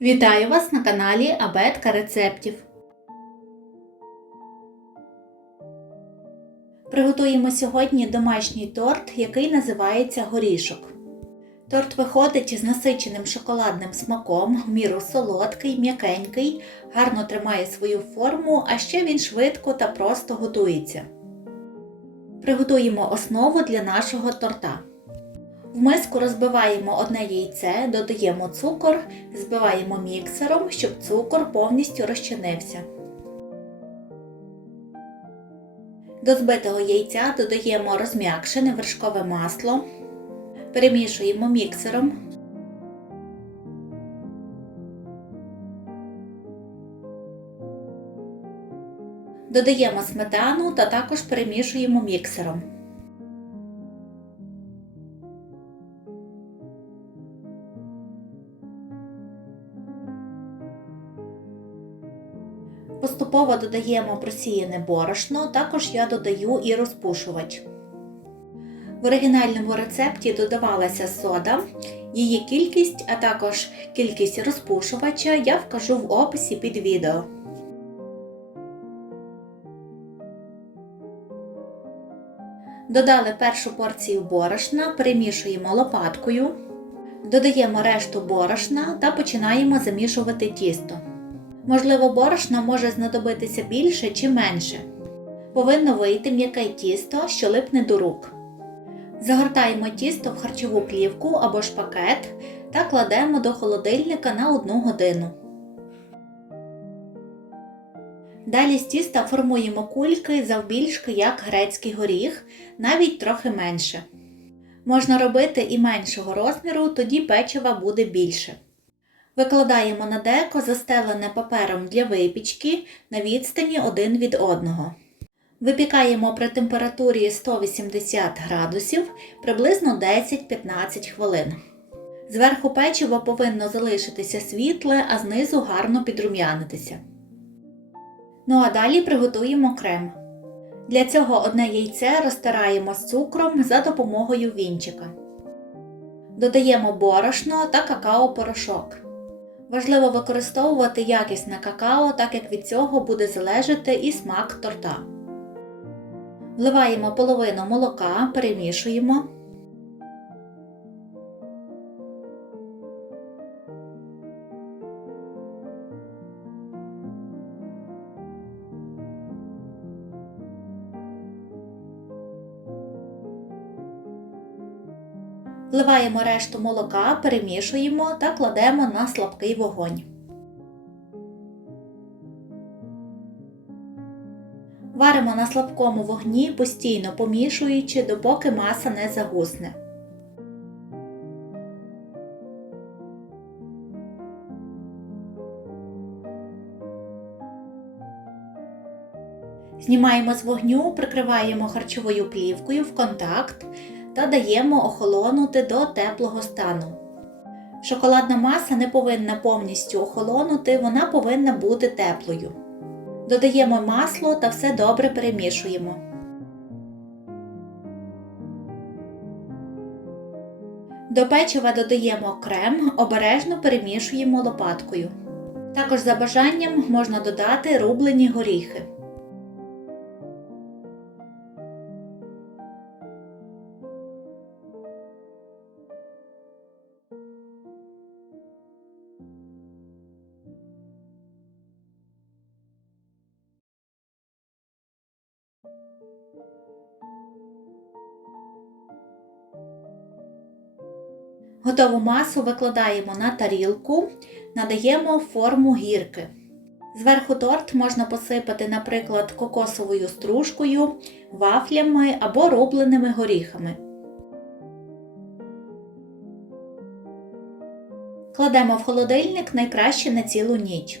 Вітаю вас на каналі Абетка рецептів. Приготуємо сьогодні домашній торт, який називається горішок. Торт виходить з насиченим шоколадним смаком, в міру солодкий, м'якенький, гарно тримає свою форму, а ще він швидко та просто готується. Приготуємо основу для нашого торта. В миску розбиваємо одне яйце, додаємо цукор, збиваємо міксером, щоб цукор повністю розчинився. До збитого яйця додаємо розм'якшене вершкове масло, перемішуємо міксером. Додаємо сметану та також перемішуємо міксером. Поступово додаємо просіяне борошно, також я додаю і розпушувач. В оригінальному рецепті додавалася сода, її кількість, а також кількість розпушувача я вкажу в описі під відео. Додали першу порцію борошна, перемішуємо лопаткою, додаємо решту борошна та починаємо замішувати тісто. Можливо, борошна може знадобитися більше чи менше. Повинно вийти м'яке тісто, що липне до рук. Загортаємо тісто в харчову плівку або ж пакет та кладемо до холодильника на 1 годину. Далі з тіста формуємо кульки завбільшки, як грецький горіх, навіть трохи менше. Можна робити і меншого розміру, тоді печива буде більше. Викладаємо на деко застелене папером для випічки на відстані один від одного. Випікаємо при температурі 180 градусів приблизно 10-15 хвилин. Зверху печиво повинно залишитися світле, а знизу гарно підрум'янитися. Ну а далі приготуємо крем. Для цього одне яйце розтираємо з цукром за допомогою вінчика. Додаємо борошно та какао-порошок. Важливо використовувати якісне какао, так як від цього буде залежати і смак торта. Вливаємо половину молока, перемішуємо. Вливаємо решту молока, перемішуємо та кладемо на слабкий вогонь. Варимо на слабкому вогні, постійно помішуючи, допоки маса не загусне. Знімаємо з вогню, прикриваємо харчовою плівкою в контакт та даємо охолонути до теплого стану. Шоколадна маса не повинна повністю охолонути, вона повинна бути теплою. Додаємо масло та все добре перемішуємо. До печива додаємо крем, обережно перемішуємо лопаткою. Також за бажанням можна додати рублені горіхи. Готову масу викладаємо на тарілку, надаємо форму гірки. Зверху торт можна посипати, наприклад, кокосовою стружкою, вафлями або рубленими горіхами. Кладемо в холодильник найкраще на цілу ніч.